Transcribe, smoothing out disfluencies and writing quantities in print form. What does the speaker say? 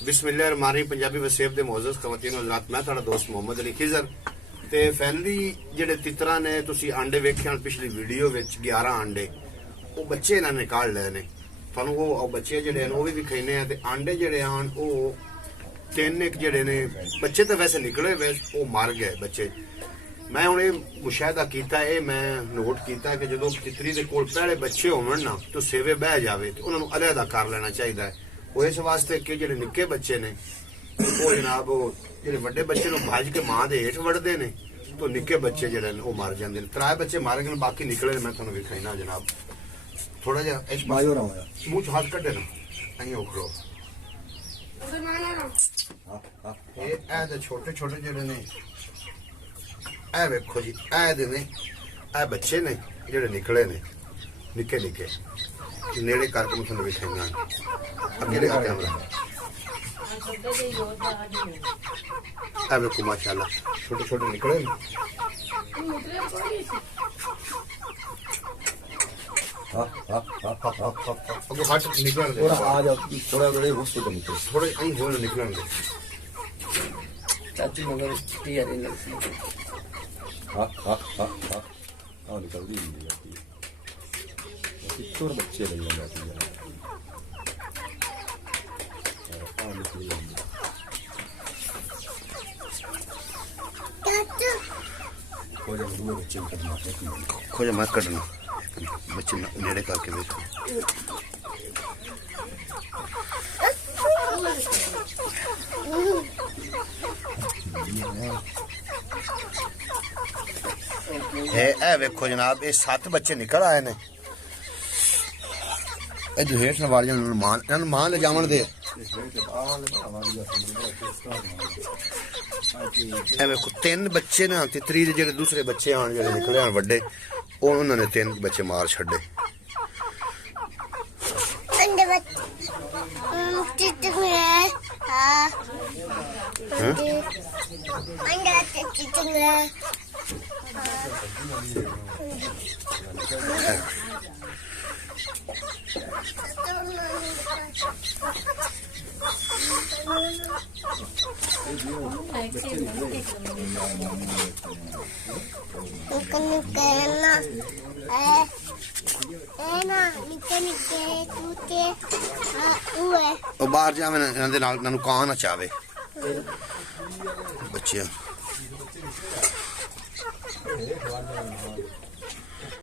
बिस्मिल्लाहिर्रहमानिर्रहीम पंजाबी वसेब दे मोअज़्ज़ज़ ख़वातीन हज़रात मैं तुहाडा दोस्त मोहम्मद अली खिज़र ते फैमिली ਜਿਹੜੇ ਤਿੱਤਰਾਂ ਨੇ ਤੁਸੀਂ ਆਂਡੇ ਵੇਖੇ ਹਨ ਪਿਛਲੀ ਵੀਡੀਓ ਵਿੱਚ 11 ਆਂਡੇ ਉਹ ਬੱਚੇ ਇਹਨਾਂ ਨੇ ਨਿਕਾਲ ਲਏ ਨੇ ਤੁਹਾਨੂੰ ਉਹ ਬੱਚੇ ਜਿਹੜੇ ਨੇ ਉਹ ਵੀ ਵਿਖਾਈਨੇ ਆ ਤੇ ਆਂਡੇ ਜਿਹੜੇ ਹਨ ਉਹ ਤਿੰਨ ਇੱਕ ਜਿਹੜੇ ਨੇ ਬੱਚੇ ਤਾਂ ਵੈਸੇ ਨਿਕਲੇ ਵੇ ਉਹ ਮਰ ਗਏ ਬੱਚੇ ਮੈਂ ਹੁਣ ਇਹ ਮੁਸ਼ਾਹਦਾ ਕੀਤਾ ਇਹ ਮੈਂ ਨੋਟ ਕੀਤਾ ਕਿ ਜਦੋਂ ਤਿੱਤਰੀ ਦੇ ਕੋਲ ਪਹਿਲੇ ਬੱਚੇ ਹੋਣ ਨਾ ਤਾਂ ਸੇਵੇ ਬਹਿ ਜਾਵੇ ਤੇ ਉਹਨਾਂ ਨੂੰ ਅਲੱਗਾ ਕਰ ਲੈਣਾ ਚਾਹੀਦਾ ਹੈ ਉਹ ਇਸ ਵਾਸਤੇ ਕਿ ਜਿਹੜੇ ਨਿੱਕੇ ਬੱਚੇ ਨੇ ਉਹ ਜਨਾਬ ਉਹ ਜਿਹੜੇ ਵੱਡੇ ਬੱਚੇ ਨੂੰ ਭੱਜ ਕੇ ਮਾਂ ਦੇ ਹੇਠ ਵੜਦੇ ਨੇ तो निके बच्चे जड़े ने वो मर जाते हैं त्रै बच्चे मर गए बाकी निकले मैं तुहानू विखाईना जनाब थोड़ा जिहा इस मूंह च हाथ कड्डे ना अहीं उखड़ो ए छोटे छोटे जड़े ने ए वेखो जी ए बच्चे ने जड़े निकले ने निके निके नेड़े करके मैं तुहानू विखाईना अगे देखो कैमरा देखो माशाल्लाह छोटे छोटे निकले थोड़े निकलन दे चाची मगर तैयारी लगती निकल दी कितने बच्चे लग जाते हैं खोजा मत कटना बच्चे नेड़े करके देखो ए वेखो जनाब ये 7 बच्चे निकल आए ने जो हेठ नवाल मान ले जावन दे वेखो 3 बच्चे ने तितरी दे जेडे दूसरे बच्चे आन जेडे निकले आन वड्डे उन्होंने 3 बच्चे मार छड्डे बाहर जावे ना कां ना चावे बच्चे